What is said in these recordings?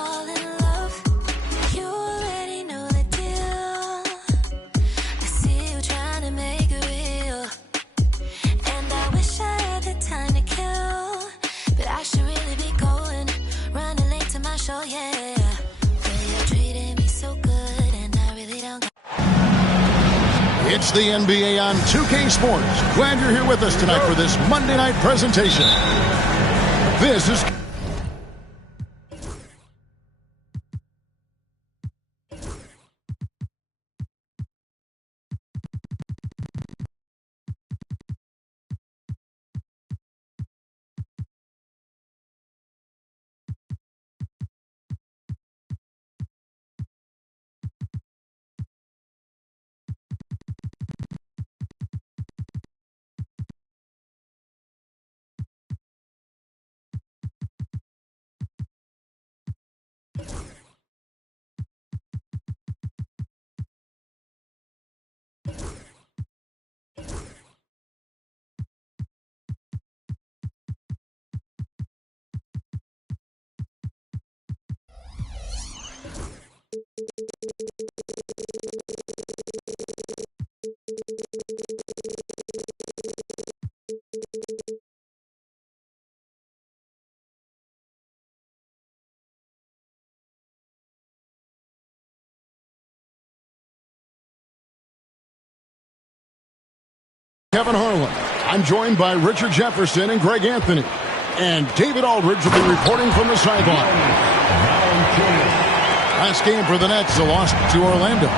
fall in love. You already know the deal. I see you trying to make it real. And I wish I had the time to kill, but I should really be going, running late to my show, yeah. But you're treating me so good, and I really don't. It's the NBA on 2K Sports. Glad you're here with us tonight for this Monday night presentation. This is Kevin Harlan. I'm joined by Richard Jefferson and Greg Anthony. And David Aldridge will be reporting from the sideline. Last game for the Nets, a loss to Orlando.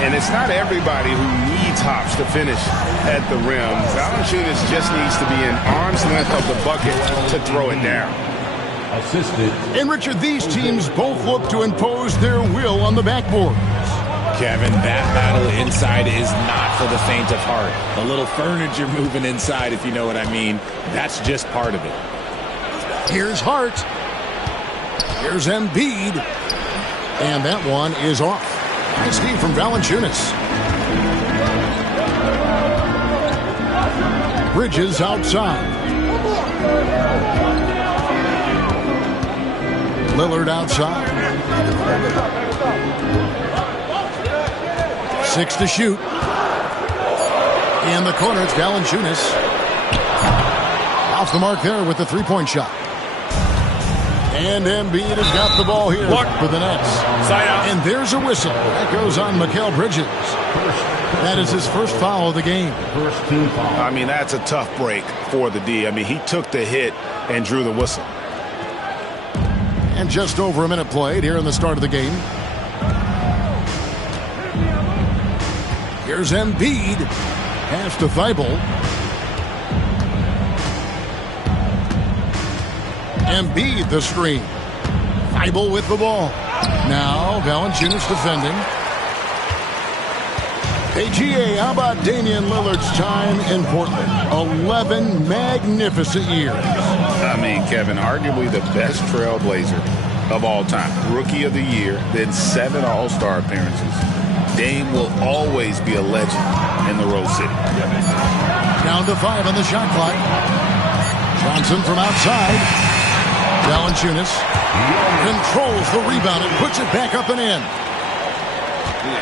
And it's not everybody who needs hops to finish at the rim. Valanciunas just needs to be an arm's length of the bucket to throw it down. Assisted. And Richard, these teams both look to impose their will on the backboard. Kevin, that battle inside is not for the faint of heart. A little furniture moving inside, if you know what I mean. That's just part of it. Here's Hart. Here's Embiid. And that one is off. Nice feed from Valanciunas. Bridges outside. Lillard outside. 6 to shoot. In the corner, it's Valanciunas. Off the mark there with the three-point shot. And Embiid has got the ball here for the Nets. Side out. And there's a whistle. That goes on Mikal Bridges. That is his first foul of the game. First team foul. I mean, that's a tough break for the D. I mean, he took the hit and drew the whistle. And just over a minute played here in the start of the game. Here's Embiid. Pass to Thibault. Embiid the screen. Thibault with the ball. Now Valanciunas defending. Hey, GA, how about Damian Lillard's time in Portland? 11 magnificent years. I mean, Kevin, arguably the best trailblazer of all time. Rookie of the year, then 7 All-Star appearances. Dame will always be a legend in the Rose City. Down to 5 on the shot clock. Johnson from outside. Valanciunas controls the rebound and puts it back up and in.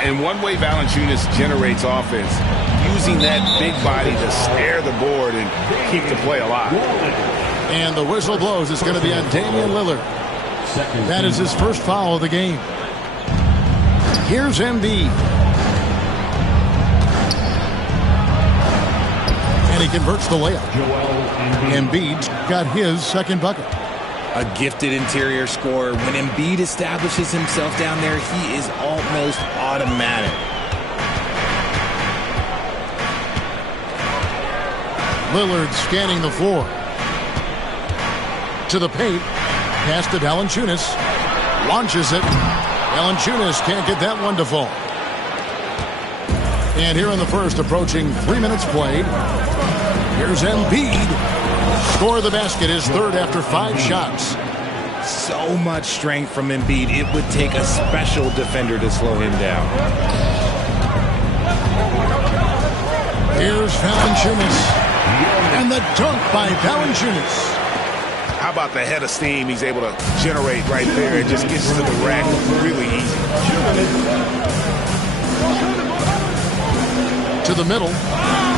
And one way Valanciunas generates offense, using that big body to snare the board and keep the play alive. And the whistle blows. It's going to be on Damian Lillard. That is his first foul of the game. Here's Embiid. And he converts the layup. Embiid's got his second bucket. A gifted interior scorer. When Embiid establishes himself down there, he is almost automatic. Lillard scanning the floor. To the paint. Pass to Valanciunas. Launches it. Valanciunas can't get that one to fall. And here in the first, approaching 3 minutes played. Here's Embiid. Score the basket, his third after 5 shots. So much strength from Embiid. It would take a special defender to slow him down. Here's Valanciunas. And the dunk by Valanciunas. How about the head of steam he's able to generate right there? It just gets to the rack really easy. To the middle.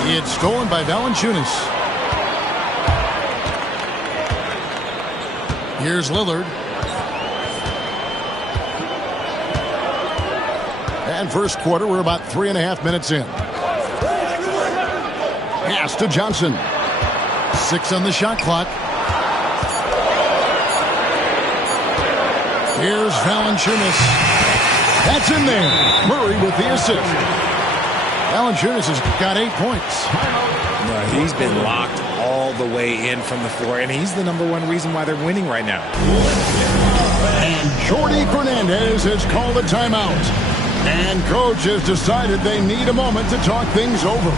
It's stolen by Valanciunas. Here's Lillard. And first quarter, we're about 3.5 minutes in. Pass to Johnson. 6 on the shot clock. Here's Valanciunas. That's in there. Murray with the assist. Valanciunas has got 8 points. No, he's been locked all the way in from the floor, and he's the #1 reason why they're winning right now. And Jordi Fernandez has called a timeout. And coach has decided they need a moment to talk things over.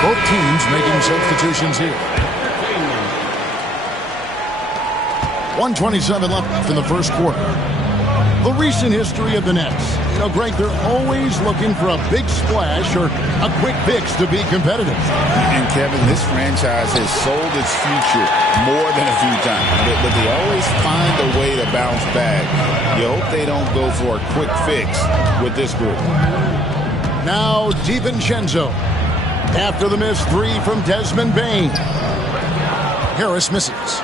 Both teams making substitutions here. 1:27 left in the first quarter. The recent history of the Nets. You know, Greg, they're always looking for a big splash or a quick fix to be competitive. And, Kevin, this franchise has sold its future more than a few times. But they always find a way to bounce back. You hope they don't go for a quick fix with this group. Now, DiVincenzo. After the missed 3 from Desmond Bane. Harris misses.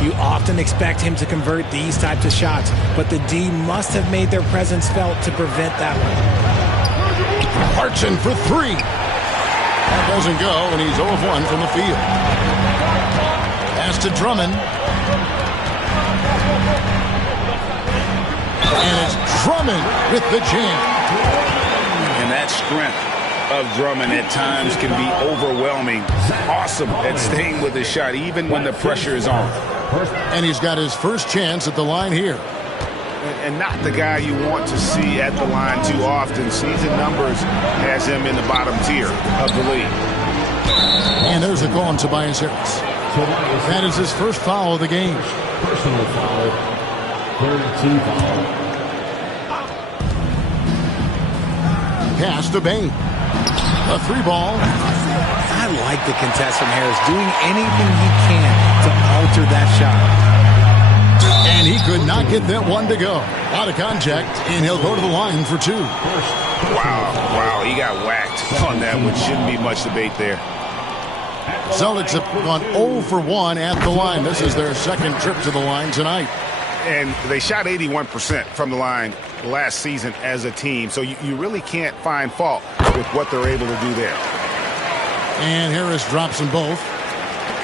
You often expect him to convert these types of shots, but the D must have made their presence felt to prevent that one. Hartson for 3. That doesn't go, and he's 0 of 1 from the field. Pass to Drummond. And it's Drummond with the jam. And that strength of Drummond at times can be overwhelming. Awesome at staying with his shot even when the pressure is on. And he's got his first chance at the line here. And not the guy you want to see at the line too often. Season numbers has him in the bottom tier of the league. And there's the call on Tobias Harris. That is his first foul of the game. Personal foul. Third team foul. Pass to Bane. A 3 ball. I like the contest from Harris, doing anything he can to alter that shot. And he could not get that one to go. Out of contact, and he'll go to the line for 2. Wow, he got whacked on that one. Shouldn't be much debate there. Celtics have gone 0 for 1 at the line. This is their second trip to the line tonight. And they shot 81% from the line last season as a team. So you really can't find fault with what they're able to do there. And Harris drops them both.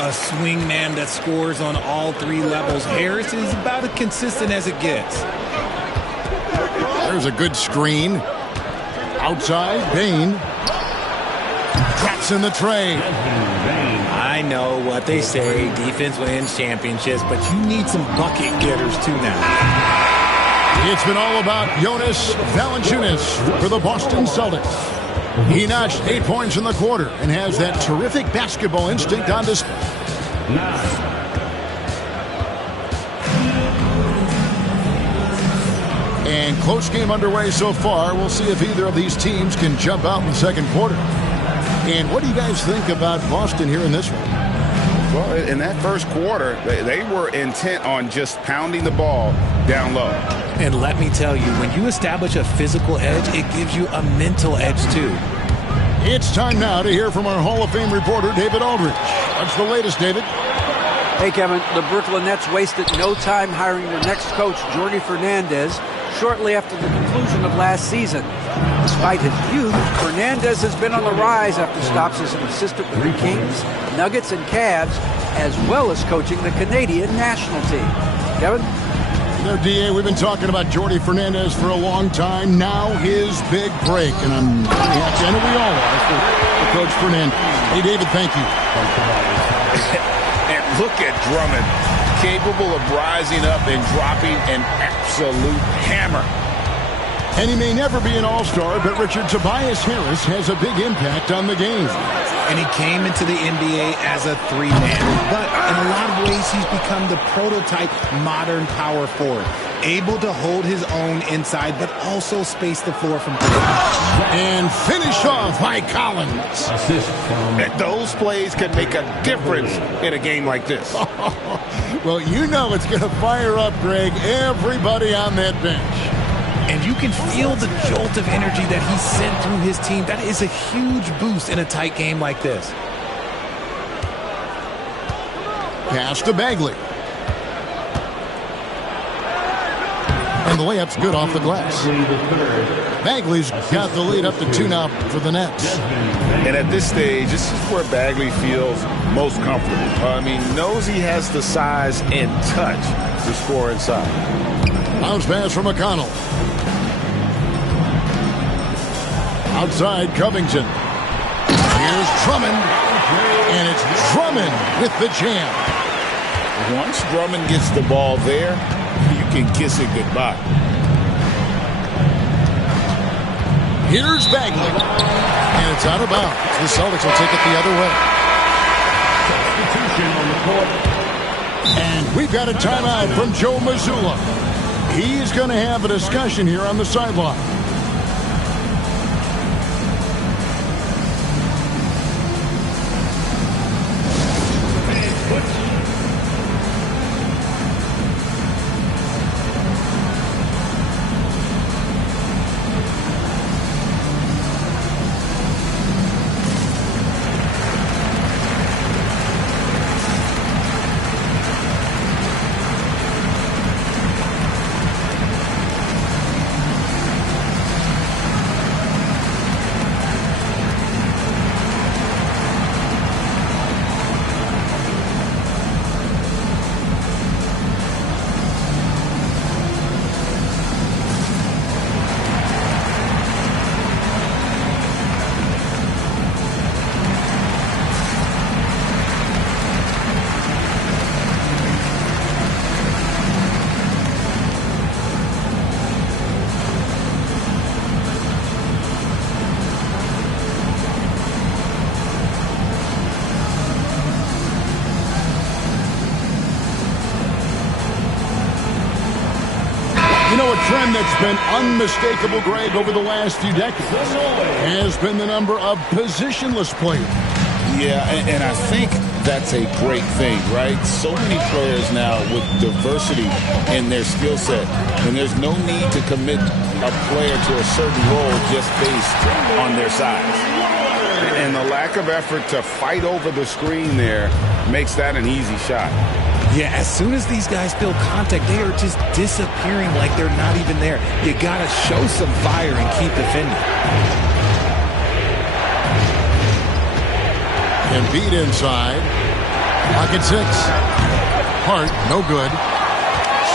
A swing man that scores on all 3 levels. Harris is about as consistent as it gets. There's a good screen. Outside, Bane. Drops in the tray. I know what they say, defense wins championships, but you need some bucket getters too now. It's been all about Jonas Valanciunas for the Boston Celtics. He notched 8 points in the quarter and has that terrific basketball instinct on display. And close game underway so far. We'll see if either of these teams can jump out in the second quarter. And what do you guys think about Boston here in this one? Well, in that first quarter, they were intent on just pounding the ball down low. And let me tell you, when you establish a physical edge, it gives you a mental edge too. It's time now to hear from our Hall of Fame reporter, David Aldridge. What's the latest, David? Hey, Kevin. The Brooklyn Nets wasted no time hiring their next coach, Jordi Fernandez, shortly after the conclusion of last season. Despite his youth, Fernandez has been on the rise after stops as an assistant with the Kings, Nuggets, and Cavs, as well as coaching the Canadian national team. Kevin? There, D.A., we've been talking about Jordi Fernandez for a long time. Now his big break, and I'm pretty happy. I know we all are for Coach Fernandez. Hey, David, thank you. And look at Drummond, capable of rising up and dropping an absolute hammer. And he may never be an all-star, but Richard, Tobias Harris has a big impact on the game. And he came into the NBA as a three-man. But in a lot of ways, he's become the prototype modern power forward. Able to hold his own inside, but also space the floor from three. And finish off by Collins. And those plays can make a difference in a game like this. Well, you know it's going to fire up, Greg, everybody on that bench. And you can feel the jolt of energy that he sent through his team. That is a huge boost in a tight game like this. Pass to Bagley. And the layup's good off the glass. Bagley's got the lead up to 2 now for the Nets. And at this stage, this is where Bagley feels most comfortable. I mean, knows he has the size and touch to score inside. Bounce pass from McConnell. Outside, Covington. Here's Drummond. And it's Drummond with the jam. Once Drummond gets the ball there, you can kiss it goodbye. Here's Bagley. And it's out of bounds. The Celtics will take it the other way. Substitution on the court. And we've got a timeout from Joe Mazzulla. He's going to have a discussion here on the sideline. You know, a trend that's been unmistakable, Greg, over the last few decades has been the number of positionless players. Yeah, and I think that's a great thing, right? So many players now with diversity in their skill set, and there's no need to commit a player to a certain role just based on their size. And the lack of effort to fight over the screen there makes that an easy shot. Yeah, as soon as these guys feel contact, they are just disappearing like they're not even there. You got to show some fire and keep defending. Embiid inside. Pocket 6. Hart, no good.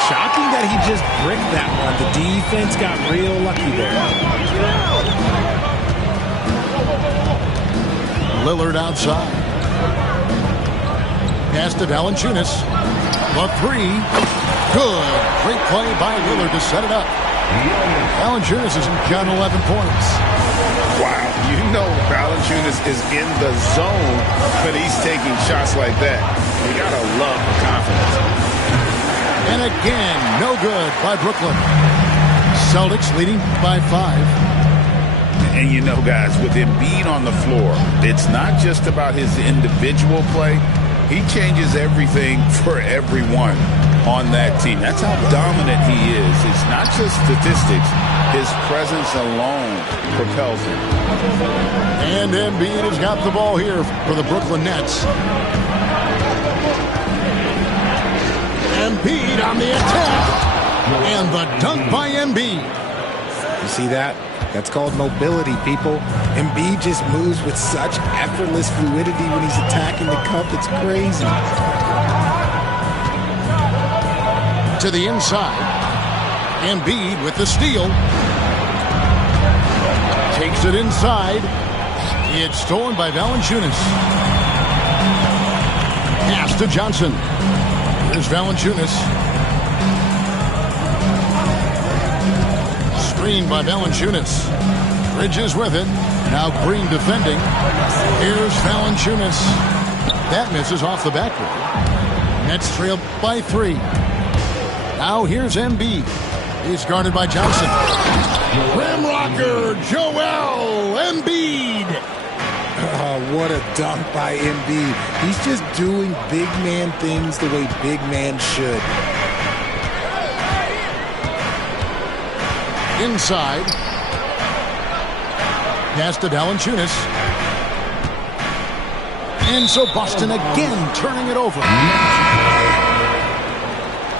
Shocking that he just bricked that one. The defense got real lucky there. Lillard outside. Pass to Valanciunas. The 3. Good. Great play by Lillard to set it up. Valanciunas has got 11 points. Wow. You know Valanciunas is in the zone, but he's taking shots like that. You got to love the confidence. And again, no good by Brooklyn. Celtics leading by 5. And you know, guys, with Embiid on the floor, it's not just about his individual play. He changes everything for everyone on that team. That's how dominant he is. It's not just statistics. His presence alone propels him. And Embiid has got the ball here for the Brooklyn Nets. Embiid on the attack. And the dunk by Embiid. You see that? That's called mobility, people. Embiid just moves with such effortless fluidity when he's attacking the cup. It's crazy. To the inside. Embiid with the steal. Takes it inside. It's stolen by Valanciunas. Pass to Johnson. Here's Valanciunas. Screen by Valanciunas. Bridges with it. Now Green defending. Here's Valanciunas. That misses off the backboard. Nets trail by 3. Now here's Embiid. He's guarded by Johnson. Rim rocker, Joel Embiid. Oh, what a dunk by Embiid. He's just doing big man things the way big man should. Inside. Pass to Valanciunas. And so Boston again turning it over.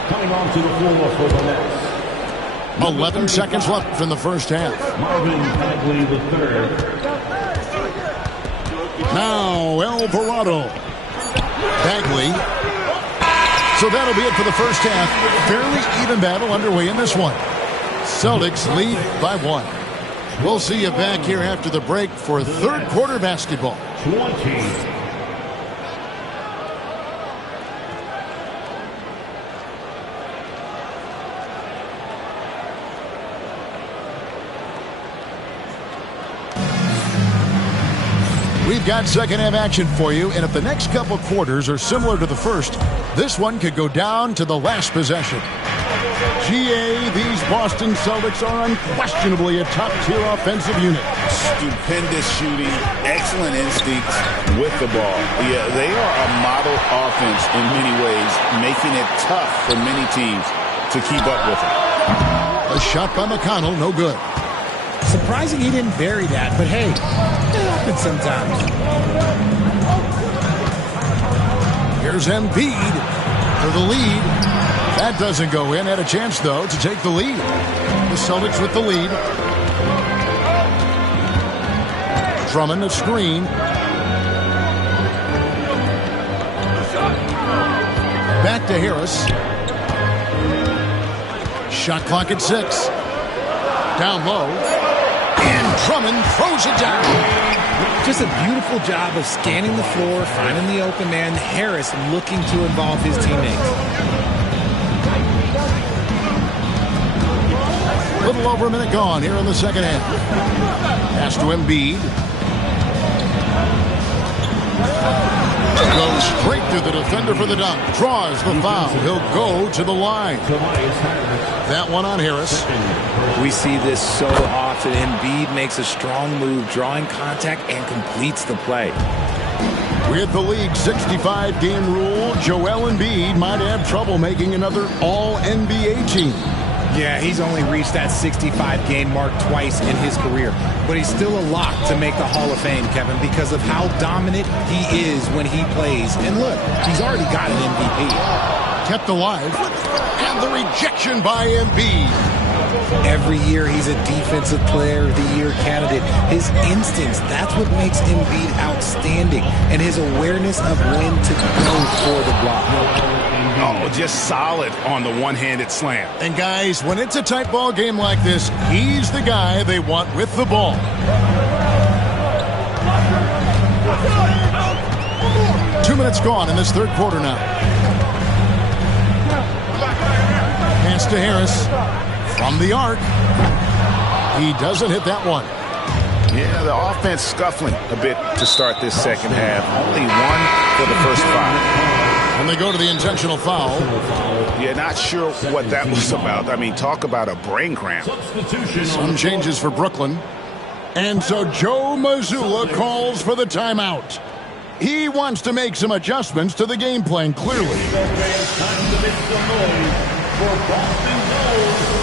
Coming onto the floor for the Nets. 11 seconds left in the first half. Marvin Bagley III. Now Alvarado. Bagley. So that'll be it for the first half. Fairly even battle underway in this one. Celtics lead by 1. We'll see you back here after the break for third quarter basketball. 20. We've got second half action for you, and if the next couple quarters are similar to the first, this one could go down to the last possession. GA, these Boston Celtics are unquestionably a top-tier offensive unit. Stupendous shooting, excellent instincts with the ball. Yeah, they are a model offense in many ways, making it tough for many teams to keep up with them. A shot by McConnell, no good. Surprising he didn't bury that, but hey, it happens sometimes. Here's Embiid for the lead. That doesn't go in. Had a chance, though, to take the lead. The Celtics with the lead. Drummond, a screen. Back to Harris. Shot clock at 6. Down low. And Drummond throws it down. Just a beautiful job of scanning the floor, finding the open man. Harris looking to involve his teammates. A little over a minute gone here in the second half. Pass to Embiid. Goes straight through the defender for the dunk. Draws the foul. He'll go to the line. That one on Harris. We see this so often. Embiid makes a strong move, drawing contact, and completes the play. With the league's 65-game rule, Joel Embiid might have trouble making another All-NBA team. Yeah, he's only reached that 65-game mark twice in his career. But he's still a lock to make the Hall of Fame, Kevin, because of how dominant he is when he plays. And look, he's already got an MVP. Kept alive. And the rejection by Embiid. Every year he's a Defensive Player of the Year candidate. His instincts, that's what makes Embiid outstanding. And his awareness of when to go for the block. Oh, just solid on the one-handed slam. And guys, when it's a tight ball game like this, he's the guy they want with the ball. Two minutes gone in this third quarter now. Pass to Harris from the arc. He doesn't hit that one. Yeah, the offense scuffling a bit to start this second half. Only one for the first 5. And they go to the intentional foul. Yeah, not sure what that was about. I mean, talk about a brain cramp. Some changes for Brooklyn. And so Joe Mazzulla calls for the timeout. He wants to make some adjustments to the game plan, clearly. Time to make some noise for Boston Celtics.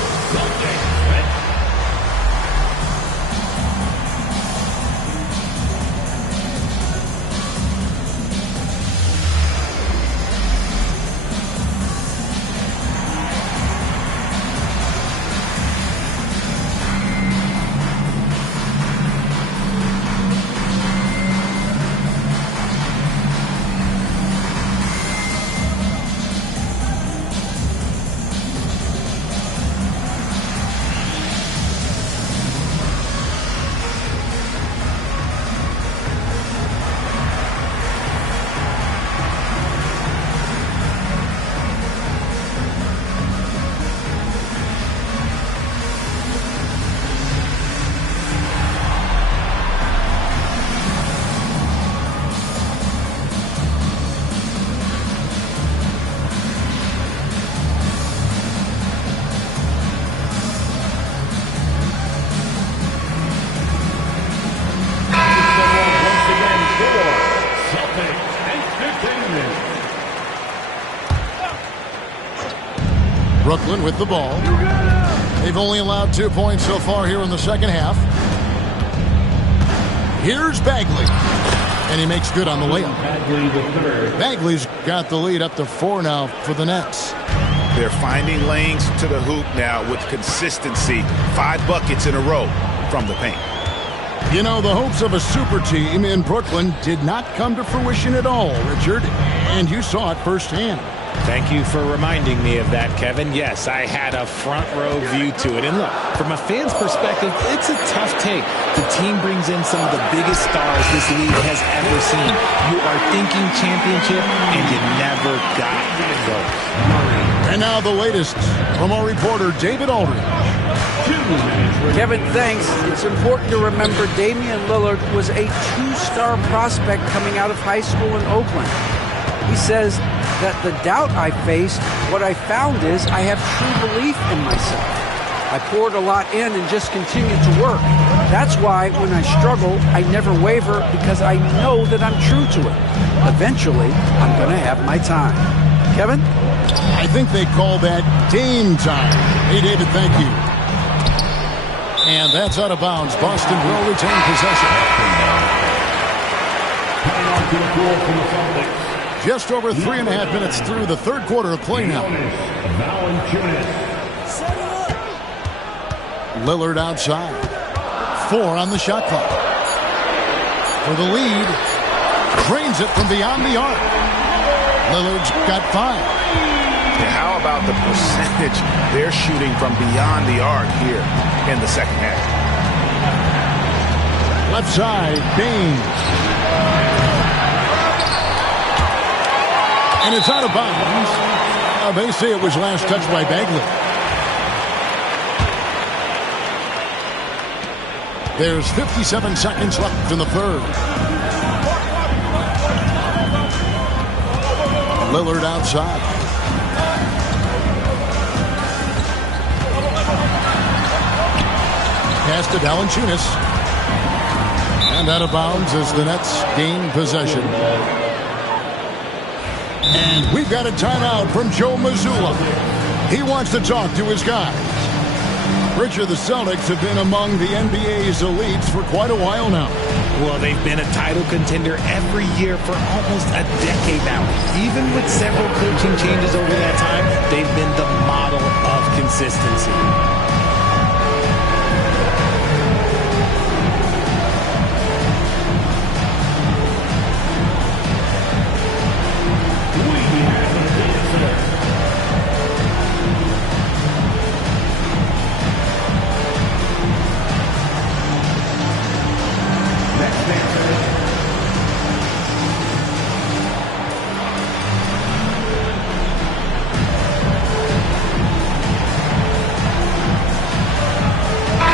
Brooklyn with the ball. They've only allowed 2 points so far here in the second half. Here's Bagley. And he makes good on the layup. Bagley's got the lead up to 4 now for the Nets. They're finding lanes to the hoop now with consistency. 5 buckets in a row from the paint. You know, the hopes of a super team in Brooklyn did not come to fruition at all, Richard. And you saw it firsthand. Thank you for reminding me of that, Kevin. Yes, I had a front row view to it. And look, from a fan's perspective, it's a tough take. The team brings in some of the biggest stars this league has ever seen. You are thinking championship, and you never got close. And now the latest from our reporter, David Aldridge. Kevin, thanks. It's important to remember Damian Lillard was a 2-star prospect coming out of high school in Oakland. He says that the doubt I faced, what I found is I have true belief in myself. I poured a lot in and just continued to work. That's why when I struggle, I never waver because I know that I'm true to it. Eventually, I'm going to have my time. Kevin? I think they call that game time. Hey, David, thank you. And that's out of bounds. Boston will retain possession. Just over 3.5 minutes through the third quarter of play now. Lillard outside. 4 on the shot clock. For the lead. Drains it from beyond the arc. Lillard's got 5. And how about the percentage they're shooting from beyond the arc here in the second half? Left side, Baines. And it's out of bounds. They say it was last touched by Bagley. There's 57 seconds left in the third. Lillard outside. Pass to Valanciunas. And out of bounds as the Nets gain possession. And we've got a timeout from Joe Mazzulla. He wants to talk to his guys. Richard, the Celtics have been among the NBA's elites for quite a while now. Well, they've been a title contender every year for almost a decade now. Even with several coaching changes over that time, they've been the model of consistency.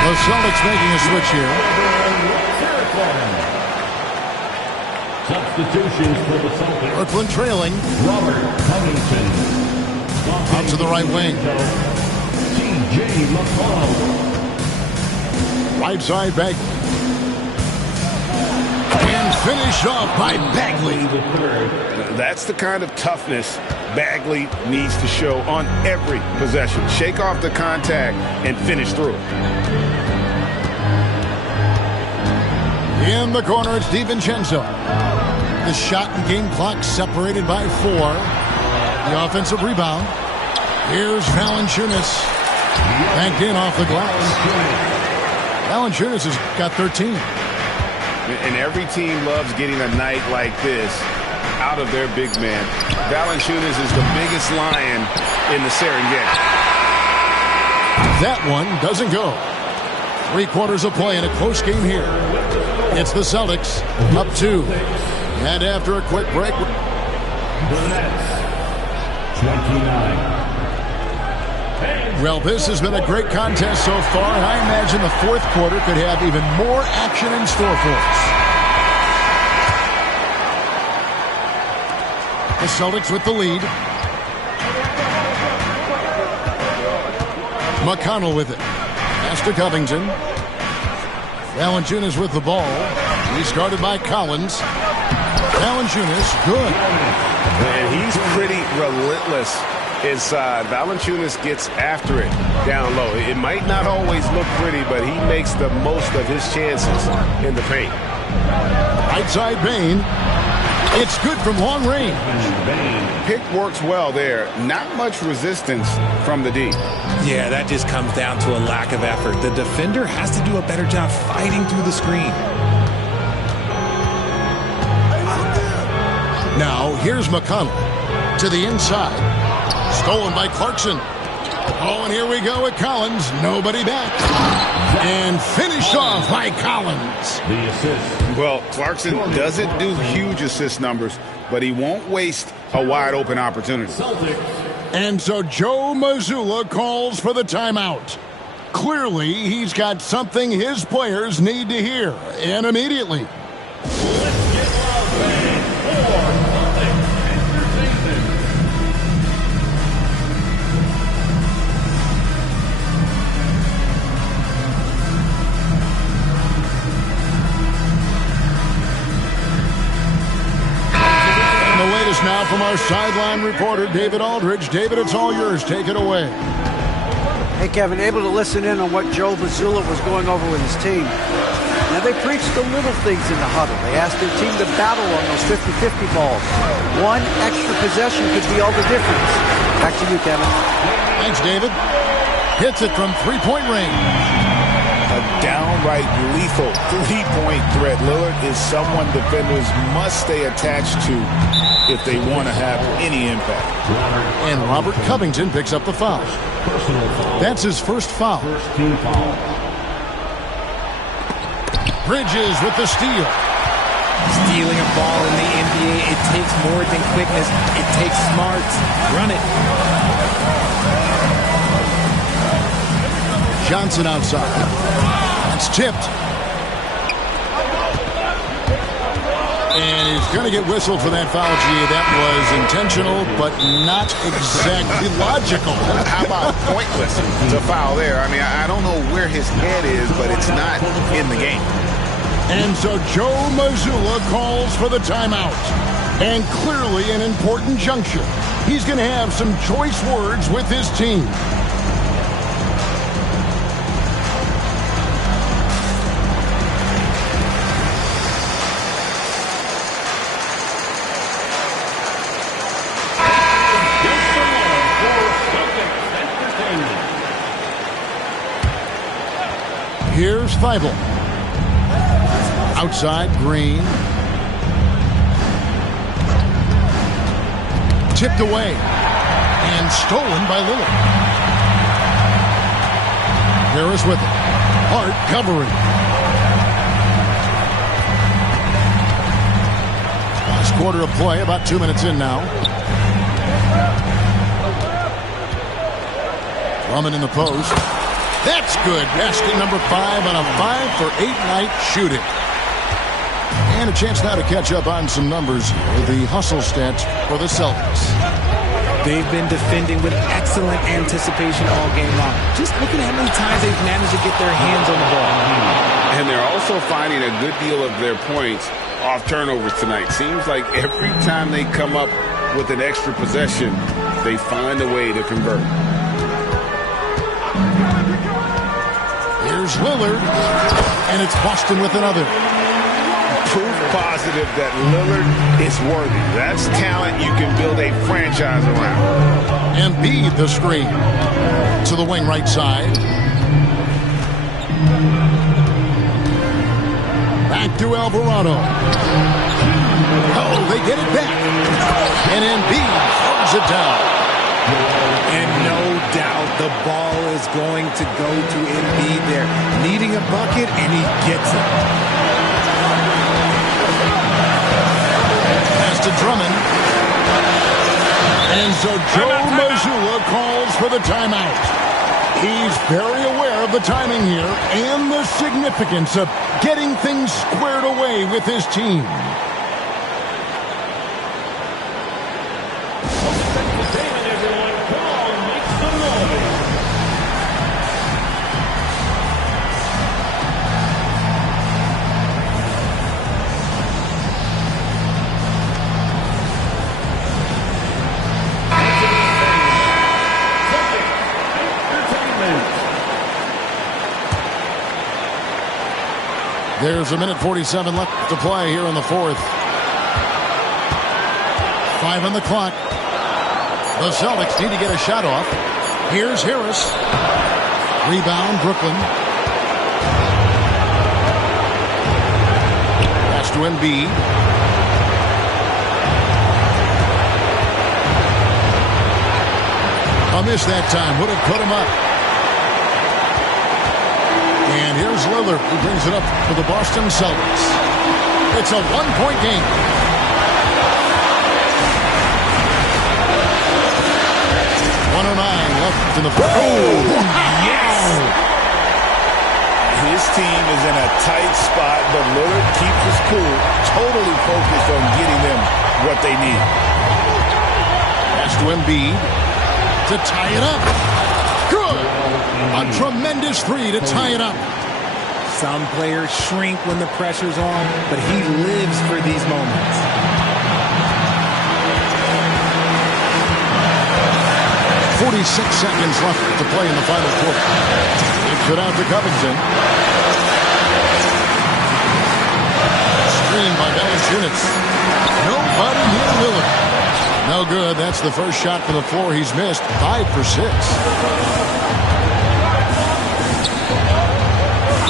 The Celtics making a switch here. Substitutions for the Celtics. Brooklyn trailing. Robert Covington. Out to the right wing. T.J. McConnell. Right side, Bagley. And finish off by Bagley. That's the kind of toughness Bagley needs to show on every possession. Shake off the contact and finish through. In the corner, it's DiVincenzo. The shot and game clock separated by 4. The offensive rebound. Here's Valanciunas. Banked in off the glass. Valanciunas has got 13. And every team loves getting a night like this out of their big man. Valanciunas is the biggest lion in the Serengeti. That one doesn't go. 3 quarters of play in a close game here. It's the Celtics up 2. And after a quick break, The Nets, 29. well, this has been a great contest so far, and I imagine the fourth quarter could have even more action in store for us. The Celtics with the lead. McConnell with it. Pass to Covington. Valanciunas with the ball. He's guarded by Collins. Valanciunas, good. And he's pretty relentless inside. Valanciunas gets after it down low. It might not always look pretty, but he makes the most of his chances in the paint. Right side Bain. It's good from long range. Pick works well there. Not much resistance from the D. Yeah, that just comes down to a lack of effort. The defender has to do a better job fighting through the screen. Now, here's McConnell to the inside. Stolen by Clarkson. Oh, and here we go with Collins. Nobody back. And finished off by Collins. The assist. Well, Clarkson doesn't do huge assist numbers, but he won't waste a wide open opportunity. And so Joe Mazzulla calls for the timeout. Clearly, he's got something his players need to hear, and immediately. Let's get loud, fans, for Celtics Entertainment. And the latest now from our sideline reporter, David Aldridge. David, it's all yours. Take it away. Hey, Kevin, able to listen in on what Joe Mazzulla was going over with his team. Now, they preached the little things in the huddle. They asked their team to battle on those 50-50 balls. One extra possession could be all the difference. Back to you, Kevin. Thanks, David. Hits it from three-point range. A downright lethal three-point threat. Lillard is someone defenders must stay attached to if they want to have any impact. And Robert Covington picks up the foul. Personal foul. That's his first foul. First team foul. Bridges with the steal. Stealing a ball in the NBA, it takes more than quickness. It takes smarts. Run it. Johnson outside. It's tipped. And he's going to get whistled for that foul. Gee, that was intentional, but not exactly logical. How about pointless to foul there? I mean, I don't know where his head is, but it's not in the game. And so Joe Mazzulla calls for the timeout. And clearly an important juncture. He's going to have some choice words with his team. Here's Feibel. Outside, Green. Tipped away. And stolen by Lillard. Harris with it. Hart covering. Last quarter of play, about 2 minutes in now. Drummond in the post. That's good. Basket number 5 on a 5-for-8 night shooting. And a chance now to catch up on some numbers with the hustle stats for the Celtics. They've been defending with excellent anticipation all game long. Just looking at how many times they've managed to get their hands on the ball. And they're also finding a good deal of their points off turnovers tonight. Seems like every time they come up with an extra possession, they find a way to convert. Here's Lillard, and it's Boston with another. Proof positive that Lillard is worthy. That's talent you can build a franchise around. Embiid the screen to the wing right side. Back to Alvarado. Oh, they get it back. And Embiid throws it down. And no doubt the ball is going to go to Embiid there. Needing a bucket, and he gets it. Pass to Drummond. And so Joe Mazzulla calls for the timeout. He's very aware of the timing here and the significance of getting things squared away with his team. There's a minute 47 left to play here in the fourth. 5 on the clock. The Celtics need to get a shot off. Here's Harris. Rebound, Brooklyn. Pass to Embiid. A miss that time. Would have put him up. And here's Lillard, who brings it up for the Boston Celtics. It's a one-point game. Left in the yes! His team is in a tight spot, but Lillard keeps his cool, totally focused on getting them what they need. Pass to Embiid to tie it up. Good! A tremendous three to tie it up. Some players shrink when the pressure's on, but he lives for these moments. 46 seconds left to play in the final quarter. Kicks it out to Covington. Screen by Valanciunas. Nobody near Lillard. No good. That's the first shot from the floor he's missed. 5 for 6.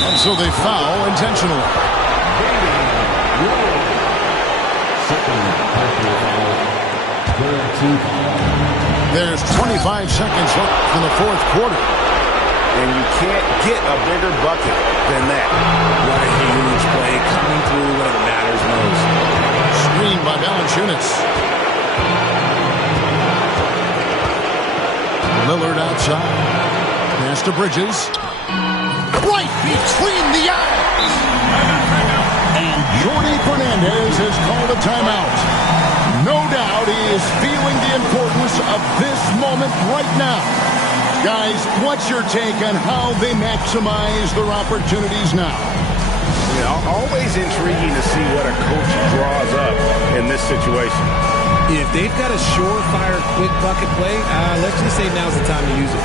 And so they foul intentionally. There's 25 seconds left in the fourth quarter. And you can't get a bigger bucket than that. What a huge play coming through when it matters most. Screen by Valanciunas. Lillard outside. Pass to Bridges. Right between the eyes. And Jordi Fernandez has called a timeout. No doubt he is feeling the importance of this moment right now. Guys, what's your take on how they maximize their opportunities now? Always intriguing to see what a coach draws up in this situation. If they've got a surefire quick bucket play, let's just say now's the time to use it.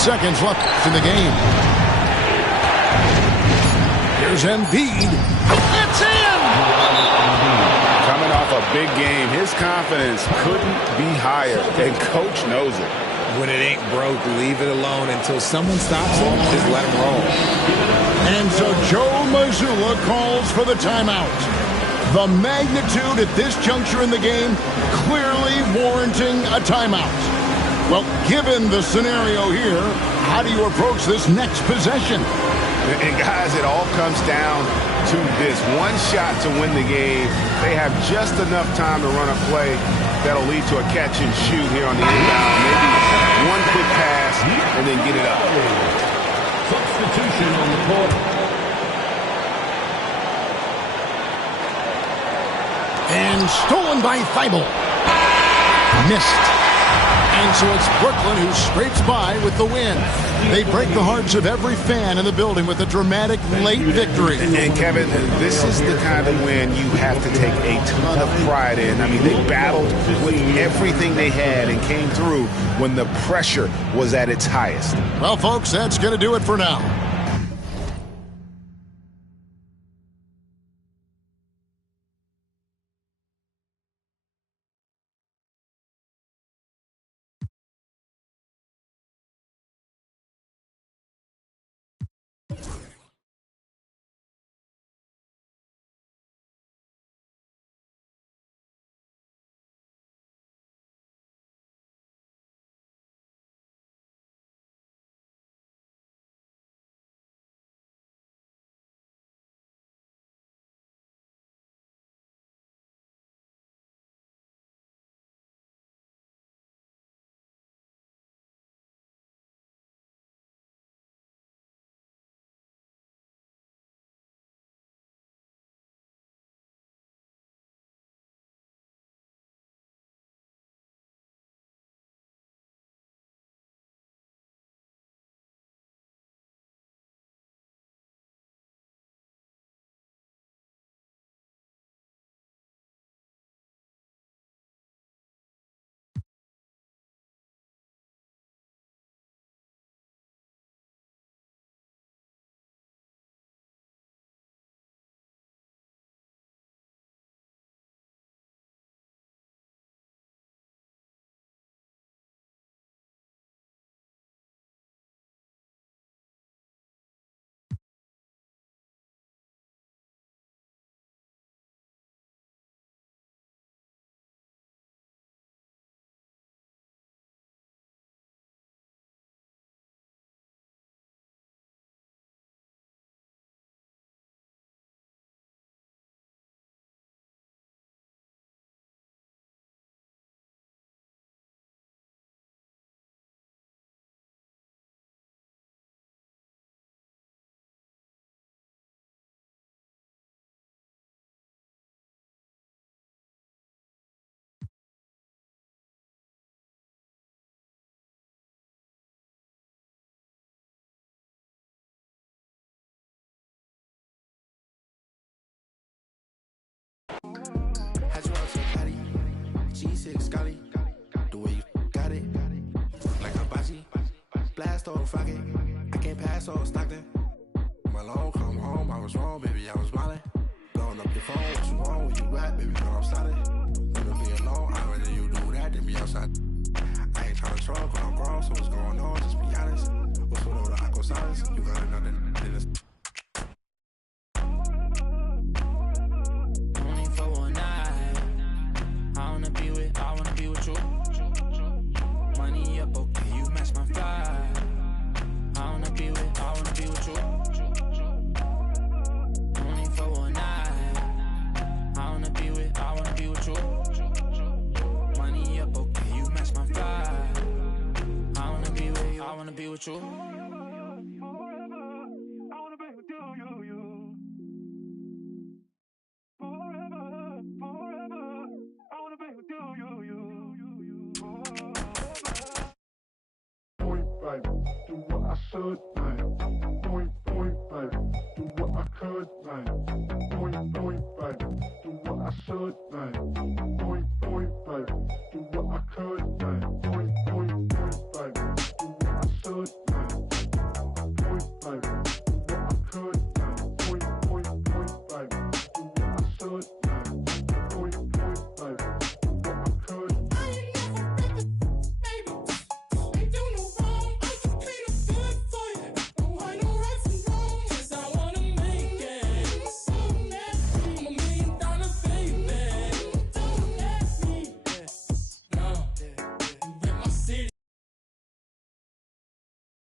Seconds left in the game. Here's Embiid. It's in! Coming off a big game, his confidence couldn't be higher, and coach knows it. When it ain't broke, leave it alone until someone stops him. Just let him roll. And so Joe Mazzulla calls for the timeout. The magnitude at this juncture in the game clearly warranting a timeout. Well, given the scenario here, how do you approach this next possession? And guys, it all comes down to this. One shot to win the game. They have just enough time to run a play that'll lead to a catch and shoot here on the inbound. Maybe one quick pass and then get it up. Substitution on the court. And stolen by Thibault. Missed. And so it's Brooklyn who scrapes by with the win. They break the hearts of every fan in the building with a dramatic late victory. And Kevin, this is the kind of win you have to take a ton of pride in. I mean, they battled with everything they had and came through when the pressure was at its highest. Well, folks, that's going to do it for now. 6 Scotty. The way you got it, like a bocce. Blast off rocket, I can't pass off Stockton. My long come home, I was wrong, baby, I was smiling. Blowing up your phone, what you want when you rap, baby, know I'm sliding. You don't be alone, I'd rather you do that than be outside. I ain't trying to troll, but I'm grown, so what's going on, just be honest. What's with all the aqua silence? You got another than this. Only for one night. I wanna be with you. Money up, okay, you match my fly. I wanna be with you. Only for one night. I wanna be with you. Money up, okay, you match my fly. I wanna be with you. I wanna be with you. Do what I should, man. Point, baby. Do what I could, man. Point, baby. Do what I should, man. Point, baby. Do what I could,